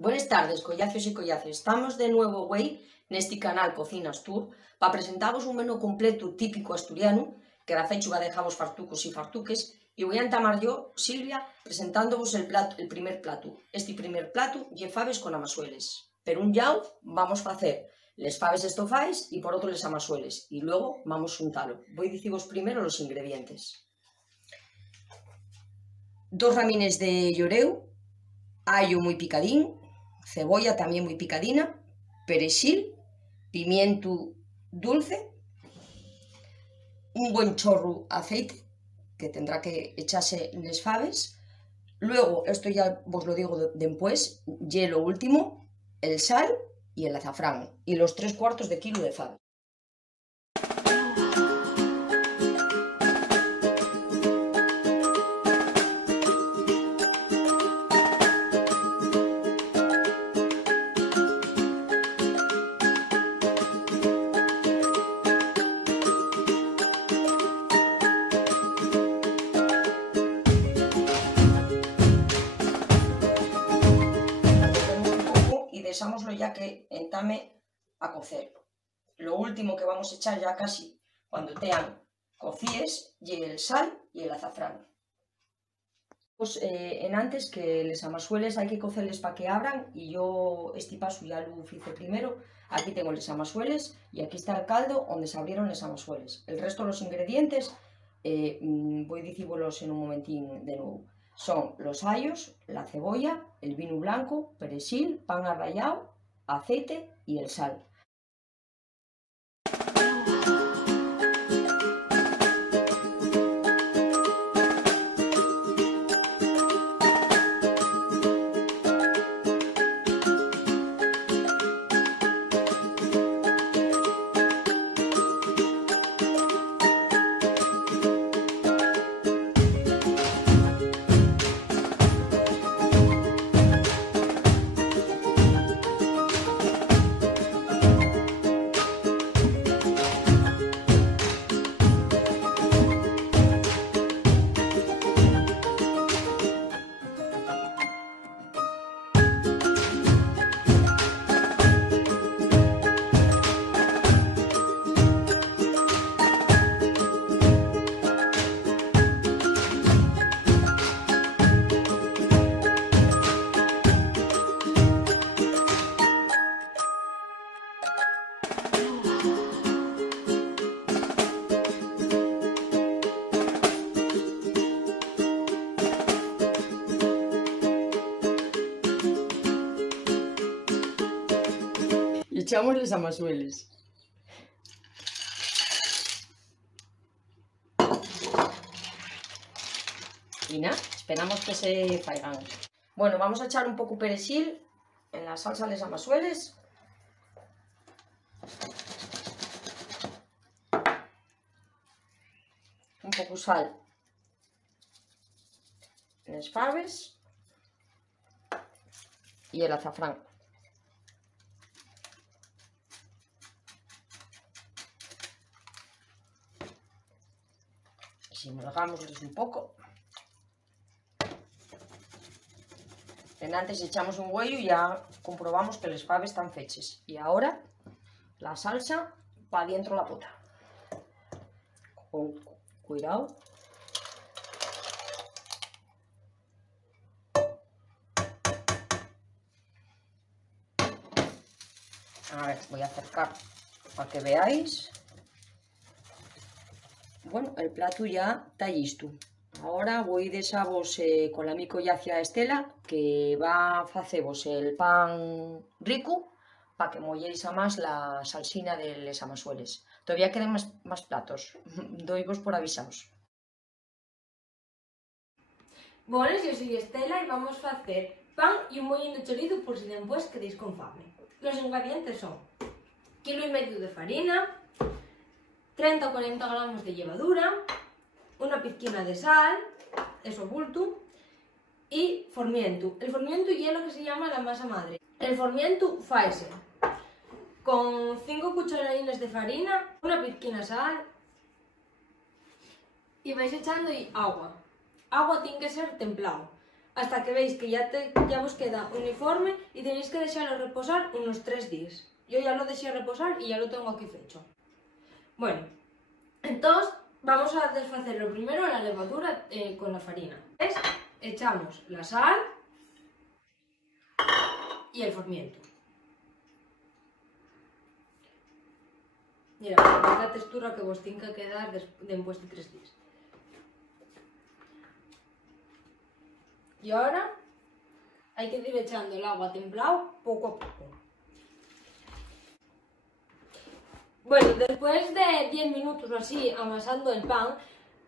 Buenas tardes, collacios y collaces. Estamos de nuevo hoy en este canal Cocinas Tour para presentaros un menú completo típico asturiano que de fecho va a dejaros fartucos y fartuques, y voy a entamar yo, Silvia, presentándoos el primer plato. Este primer plato lle faves con amasueles. Pero un llau vamos a hacer les faves estofáis y por otro les amasueles, y luego vamos a xuntalo. Voy a deciros primero los ingredientes. 2 ramines de lloreu, allo muy picadín, cebolla también muy picadina, perejil, pimiento dulce, un buen chorro aceite que tendrá que echarse en las faves. Luego, esto ya os lo digo después, y lo último, el sal y el azafrán y los 3/4 de kilo de fave. Dejámoslo ya que entame a cocer. Lo último que vamos a echar ya casi cuando tean cocíes y el sal y el azafrán. Pues en antes que les amasueles hay que cocerles para que abran, y yo este paso ya lo hice primero. Aquí tengo les amasueles y aquí está el caldo donde se abrieron les amasueles. El resto de los ingredientes voy a decirlos en un momentín de nuevo. Son los allos, la cebolla, el vino blanco, perejil, pan arrallado, aceite y el sal. Echamos los amasueles. Y nada, esperamos que se faigan. Bueno, vamos a echar un poco perejil en la salsa de los amasueles. Un poco sal en las faves y el azafrán. Simulgámosles un poco. En antes echamos un huello y ya comprobamos que las faves están fechas. Y ahora la salsa para dentro la pota. Con cuidado. A ver, voy a acercar para que veáis. Bueno, el plato ya está listo. Ahora voy a dejaros con la mi collacia Estela, que va a haceros el pan rico para que molléis a más la salsina de les amasueles. Todavía quedan más platos. Doy-vos por avisados. Bueno, yo soy Estela y vamos a hacer pan y un mollín de chorizo por si después queréis con fame. Los ingredientes son 1,5 kilos de farina, 30 o 40 gramos de levadura, una pizquina de sal, eso bulto, y formiento. El formiento es lo que se llama la masa madre. El formiento faise con 5 cucharadines de farina, una pizquina de sal, y vais echando agua. Agua tiene que ser templado, hasta que veis que ya os queda uniforme y tenéis que dejarlo reposar unos 3 días. Yo ya lo dejé reposar y ya lo tengo aquí fecho. Bueno, entonces vamos a deshacerlo primero la levadura con la farina. ¿Ves? Echamos la sal y el formiento. Mira, la textura que vos tiene que quedar después de 3 días. Y ahora hay que ir echando el agua templado poco a poco. Bueno, después de 10 minutos o así amasando el pan,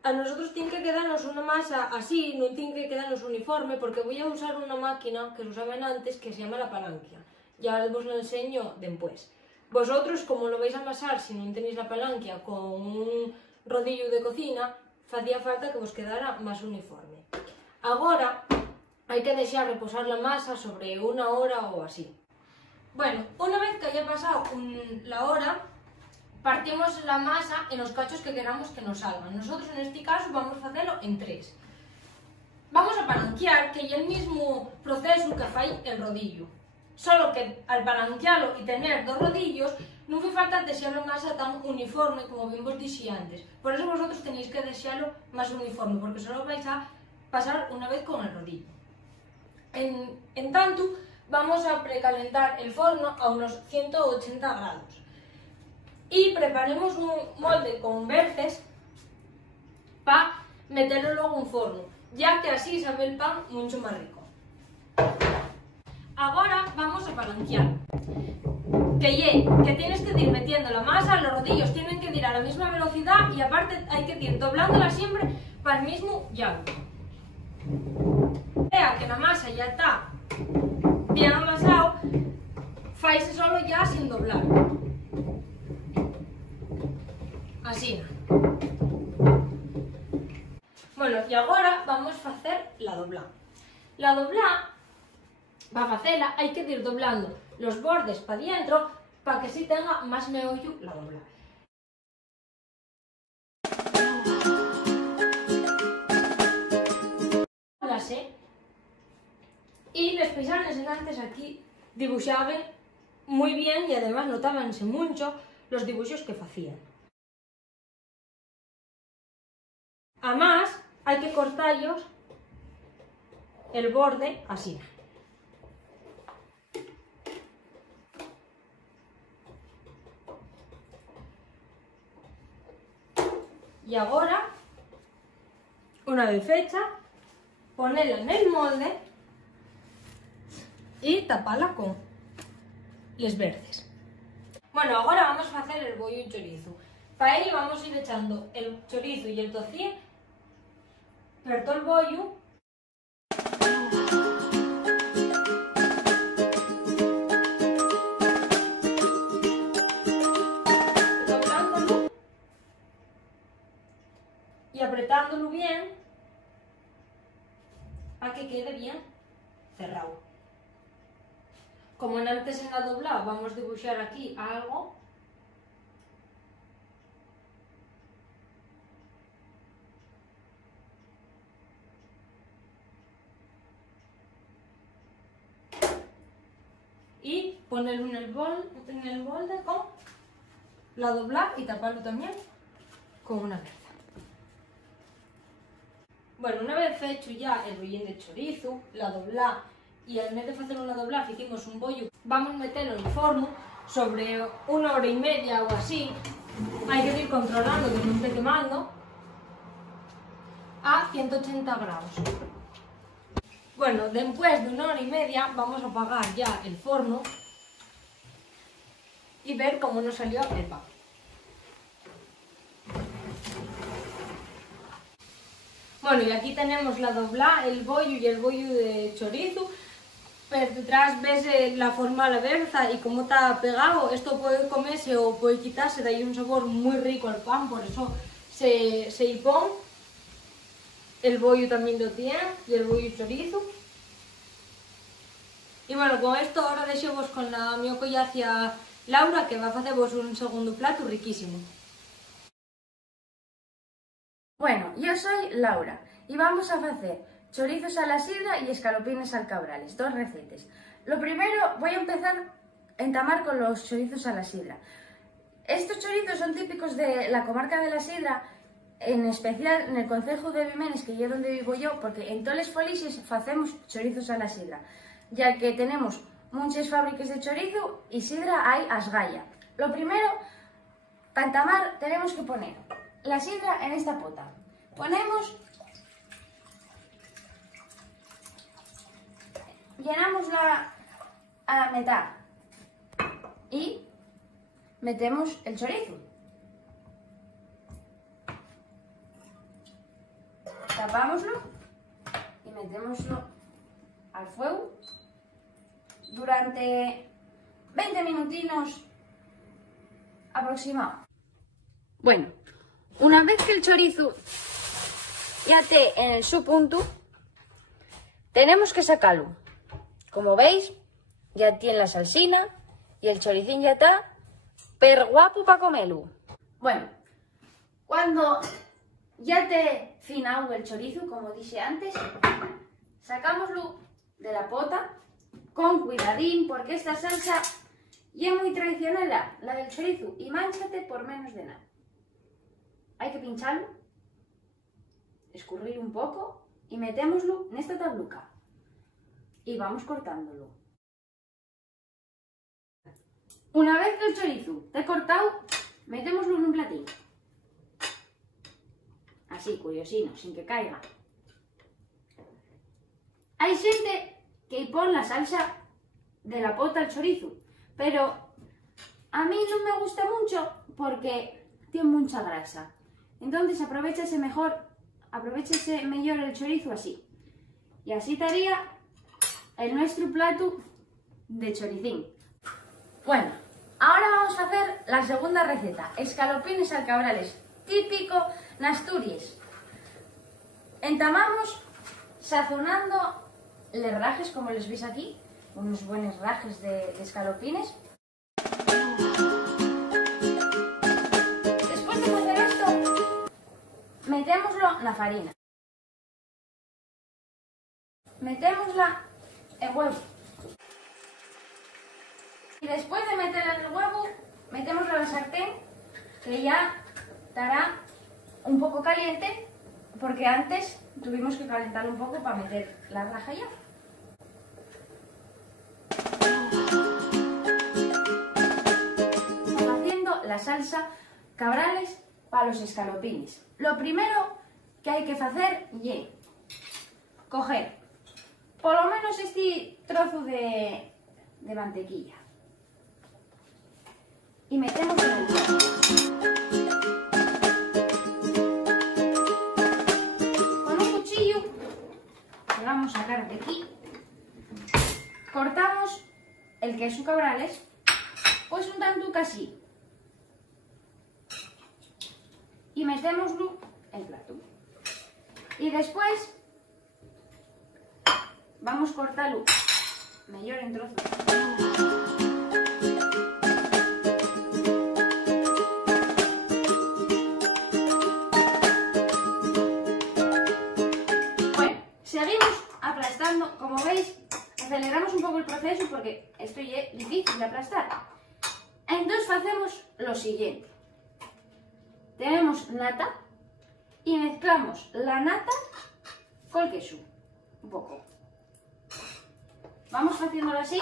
a nosotros tiene que quedarnos una masa así, no tiene que quedarnos uniforme, porque voy a usar una máquina que se usaban antes que se llama la palanquia. Ya os lo enseño después. Vosotros, como lo vais a amasar, si no tenéis la palanquia con un rodillo de cocina, hacía falta que os quedara más uniforme. Ahora hay que dejar reposar la masa sobre 1 hora o así. Bueno, una vez que haya pasado la hora, partimos la masa en los cachos que queramos que nos salgan. Nosotros en este caso vamos a hacerlo en 3. Vamos a palanquear, que es el mismo proceso que fai el rodillo. Solo que al palanquearlo y tener 2 rodillos, no hace falta desearlo masa tan uniforme como bien vos dije antes. Por eso vosotros tenéis que desearlo más uniforme, porque solo vais a pasar una vez con el rodillo. En tanto, vamos a precalentar el forno a unos 180 grados. Y preparemos un molde con berces para meterlo luego en forno, ya que así sabe el pan mucho más rico. Ahora vamos a palanquear. Que tienes que ir metiendo la masa, los rodillos tienen que ir a la misma velocidad y aparte hay que ir doblándola siempre para el mismo llano. Vea que la masa ya está bien amasado, faise solo ya sin doblar. Así. Bueno, y ahora vamos a hacer la doblá. La doblá, para hacerla hay que ir doblando los bordes para adentro para que así tenga más meollo la doblá. Y los paisanos antes aquí dibujaban muy bien y además notábanse mucho los dibujos que hacían. Además, hay que cortarlos el borde así. Y ahora, una vez hecha, ponerla en el molde y taparla con los verdes. Bueno, ahora vamos a hacer el bollo y chorizo. Para ello vamos a ir echando el chorizo y el tocino por todo el bollo. Doblándolo y apretándolo bien para que quede bien cerrado. Como antes en la doblada vamos a dibujar aquí algo, y ponerlo en el molde con la doblada y taparlo también con una verza. Bueno, una vez hecho ya el bollín de chorizo, la doblada, y en vez de hacer una doblada hicimos un bollo, vamos a meterlo en el forno sobre 1 hora y media o así. Hay que ir controlando que no esté quemando a 180 grados. Bueno, después de 1 hora y media vamos a apagar ya el forno y ver cómo nos salió el pan. Bueno, y aquí tenemos la doblada, el bollo y el bollo de chorizo. Pero detrás ves la forma de la berza y cómo está pegado. Esto puede comerse o puede quitarse, da ahí un sabor muy rico al pan, por eso se pone. El bollo también lo tiene y el bollo chorizo. Y bueno, con esto ahora deixemos con la mi collacia Laura, que va a haceros un segundo plato riquísimo. Bueno, yo soy Laura y vamos a hacer chorizos a la sidra y escalopines al cabrales, 2 recetas. Lo primero, voy a empezar a entamar con los chorizos a la sidra. Estos chorizos son típicos de la comarca de la Sidra, en especial en el concejo de Vimenes, que es donde vivo yo, porque en todos los folises facemos chorizos a la sidra, ya que tenemos muchas fábricas de chorizo y sidra hay asgalla. Lo primero, para entamar, tenemos que poner la sidra en esta pota. Llenamos a la mitad y metemos el chorizo. Tapámoslo y metémoslo al fuego durante 20 minutinos aproximados. Bueno, una vez que el chorizo ya esté en su punto, tenemos que sacarlo. Como veis, ya tiene la salsina y el choricín ya está per guapo para comerlo. Bueno, cuando ya te finado el chorizo, como dije antes, sacámoslo de la pota con cuidadín, porque esta salsa ya es muy tradicional, la del chorizo, y mánchate por menos de nada. Hay que pincharlo, escurrir un poco y metémoslo en esta tabluca y vamos cortándolo. Una vez que el chorizo esté cortado, metémoslo en un platillo. Así, curiosino, sin que caiga. Hay gente que pone la salsa de la pota al chorizo, pero a mí no me gusta mucho porque tiene mucha grasa. Entonces aprovechase mejor el chorizo así. Y así estaría el nuestro plato de choricín. Bueno, ahora vamos a hacer la segunda receta, escalopines al cabrales, típico en Asturias. Entamamos sazonando los rajes, como les veis aquí, unos buenos rajes de escalopines. Después de hacer esto, metémoslo en la farina. Metémosla en huevo. Y después de meterla en el huevo, metémosla en la sartén, que ya estará un poco caliente, porque antes tuvimos que calentarlo un poco para meter la raja ya. Estamos haciendo la salsa cabrales para los escalopines. Lo primero que hay que hacer es coger por lo menos este trozo de mantequilla y metemos en el huevo. Con un cuchillo que vamos a sacar de aquí, cortamos el queso cabrales, pues un tanto así, y metémoslo en el plato. Y después vamos a cortarlo mejor en trozos. Bueno, seguimos aplastando. Como veis, aceleramos un poco el proceso porque esto ya es difícil de aplastar. Entonces hacemos lo siguiente. Tenemos nata y mezclamos la nata con el queso, un poco. Vamos haciéndolo así,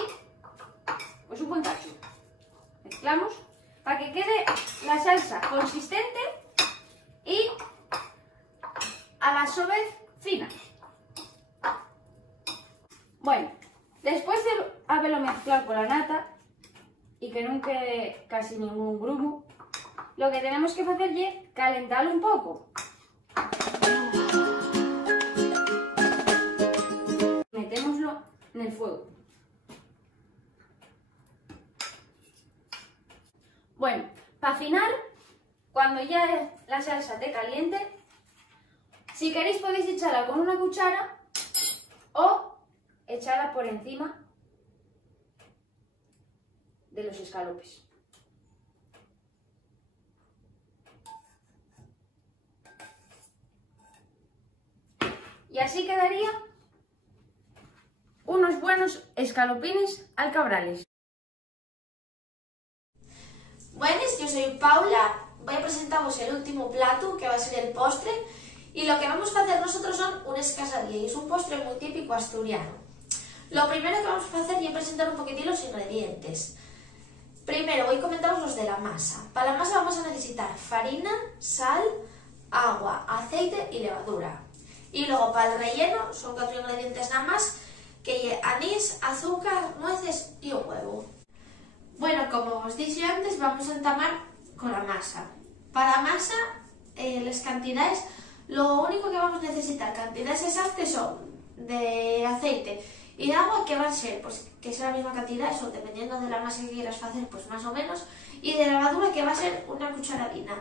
pues un buen cacho. Mezclamos para que quede la salsa consistente y a la vez fina. Bueno, después de haberlo mezclado con la nata y que no quede casi ningún grumo, lo que tenemos que hacer es calentarlo un poco. Metémoslo en el fuego. Bueno, para afinar, cuando ya la salsa esté caliente, si queréis podéis echarla con una cuchara o echarla por encima de los escalopes. Y así quedaría unos buenos escalopines alcabrales. Buenas, yo soy Paula, voy a presentaros el último plato que va a ser el postre y lo que vamos a hacer nosotros son unas quesadillas, es un postre muy típico asturiano. Lo primero que vamos a hacer es presentar un poquitín los ingredientes. Primero voy a comentaros los de la masa. Para la masa vamos a necesitar farina, sal, agua, aceite y levadura. Y luego para el relleno son 4 ingredientes nada más, que anís, azúcar, nueces y un huevo. Bueno, como os dije antes, vamos a entamar con la masa. Para la masa, las cantidades, lo único que vamos a necesitar, cantidades exactas son de aceite y de agua, que van a ser, pues, que es la misma cantidad, eso, dependiendo de la masa que quieras hacer, pues más o menos, y de levadura, que va a ser una cucharadina.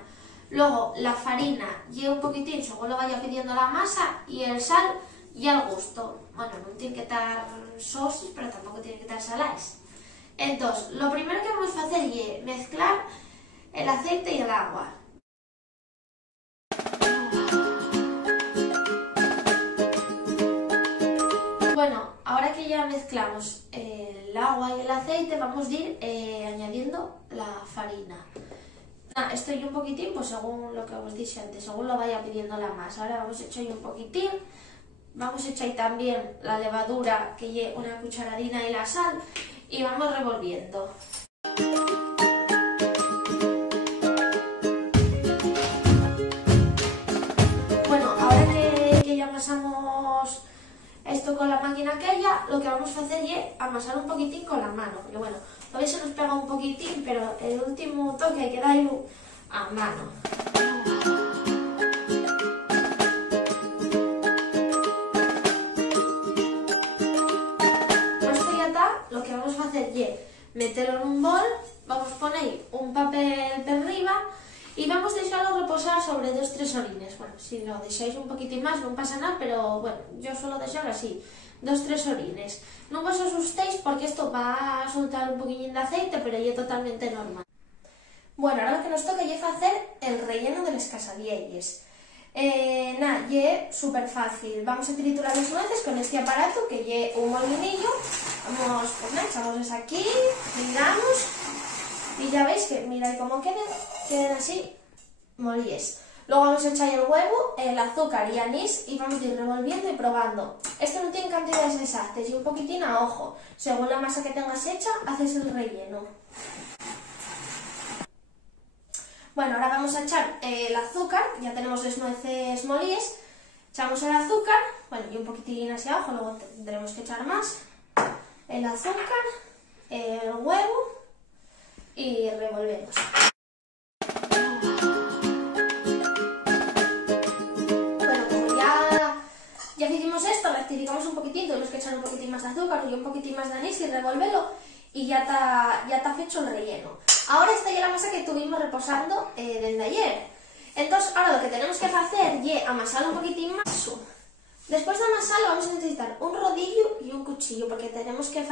Luego, la farina lleva un poquitín, según lo vaya pidiendo la masa, y el sal y al gusto. Bueno, no tiene que estar sosis, pero tampoco tiene que estar saladas. Entonces, lo primero que vamos a hacer es mezclar el aceite y el agua. Bueno, ahora que ya mezclamos el agua y el aceite, vamos a ir añadiendo la farina. Esto y un poquitín, pues según lo que os dije antes, según lo vaya pidiendo la masa. Ahora vamos a echar un poquitín, vamos a echar también la levadura, que lleva una cucharadina, y la sal, y vamos revolviendo. Bueno, ahora que ya amasamos esto con la máquina aquella, lo que vamos a hacer es amasar un poquitín con la mano, porque bueno, todavía se nos pega un poquitín, pero el último toque hay que darlo a mano. Pues esto ya está, lo que vamos a hacer es meterlo en un bol, vamos a poner un papel por arriba y vamos a dejarlo reposar sobre 2-3 orines. Bueno, si lo dejáis un poquitín más no pasa nada, pero bueno, yo suelo dejarlo así, 2-3 orines. No os asustéis porque esto va a soltar un poquillín de aceite, pero ya es totalmente normal. Bueno, ahora lo que nos toca es hacer el relleno de las quesadillas. Nada, es súper fácil. Vamos a triturar las nueces con este aparato que es un molinillo. Vamos, pues nada, echamos eso aquí, miramos y ya veis que mirad cómo quedan así molíes. Luego vamos a echar el huevo, el azúcar y anís y vamos a ir revolviendo y probando. Esto no tiene cantidades exactas y un poquitín a ojo. Según la masa que tengas hecha, haces el relleno. Bueno, ahora vamos a echar el azúcar, ya tenemos las nueces molíes. Echamos el azúcar, bueno, y un poquitín hacia abajo, luego tendremos que echar más. El azúcar, el huevo y revolvemos. Ya que hicimos esto, rectificamos un poquitín, tenemos que echar un poquitín más de azúcar y un poquitín más de anís y revolverlo y ya está hecho el relleno. Ahora está ya la masa que tuvimos reposando desde ayer. Entonces ahora lo que tenemos que hacer es amasarlo un poquitín más. Después de amasarlo vamos a necesitar un rodillo y un cuchillo porque tenemos que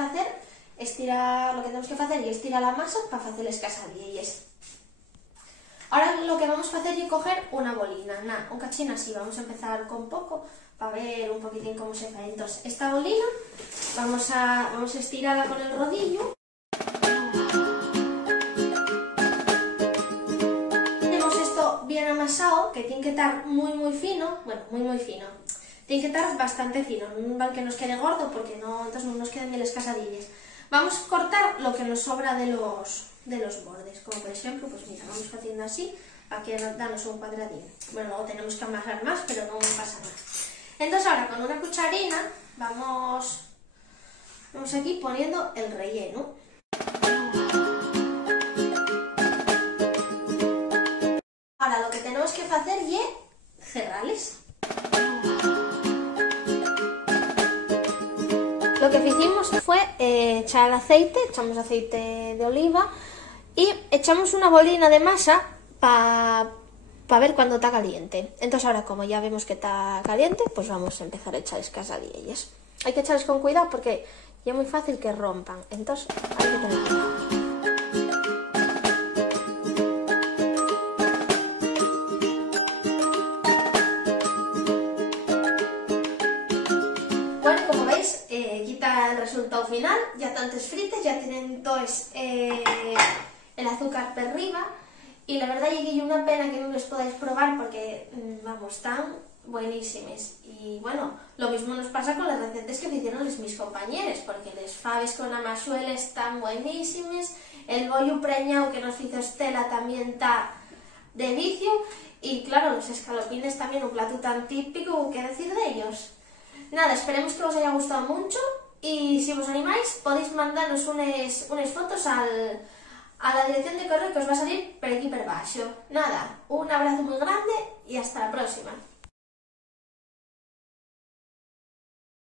estirar la masa para hacer las quesadillas. Ahora lo que vamos a hacer es coger una bolina, un cachín así, vamos a empezar con poco para ver un poquitín cómo se hace. Entonces, esta bolina vamos a estirarla con el rodillo. Tenemos esto bien amasado, que tiene que estar muy fino, bueno, muy fino. Tiene que estar bastante fino, no vale que nos quede gordo porque entonces no nos queden bien las quesadillas. Vamos a cortar lo que nos sobra de los bordes, como por ejemplo, pues mira, vamos haciendo así para que darnos un cuadradín. Bueno, luego tenemos que amasar más, pero no pasa nada. Entonces ahora con una cucharina vamos aquí poniendo el relleno. Ahora lo que tenemos que hacer es cerrarles. Lo que hicimos fue echar aceite, echamos aceite de oliva y echamos una bolina de masa para ver cuando está caliente. Entonces ahora como ya vemos que está caliente, pues vamos a empezar a echar las quesadillas. Hay que echarles con cuidado porque ya es muy fácil que rompan, entonces hay que tener cuidado. quita el resultado final, ya tantos frites, ya tienen todos el azúcar per arriba, y la verdad es que hay una pena que no les podáis probar porque, vamos, están buenísimes. Y bueno, lo mismo nos pasa con las recetas que hicieron mis compañeros, porque les faves con amazuela están buenísimes, el bollo preñado que nos hizo Estela también está de vicio, y claro, los escalopines también, un plato tan típico, ¿qué decir de ellos? Nada, esperemos que os haya gustado mucho, y si os animáis podéis mandarnos unas fotos a la dirección de correo que os va a salir por aquí por abajo. Nada, un abrazo muy grande y hasta la próxima.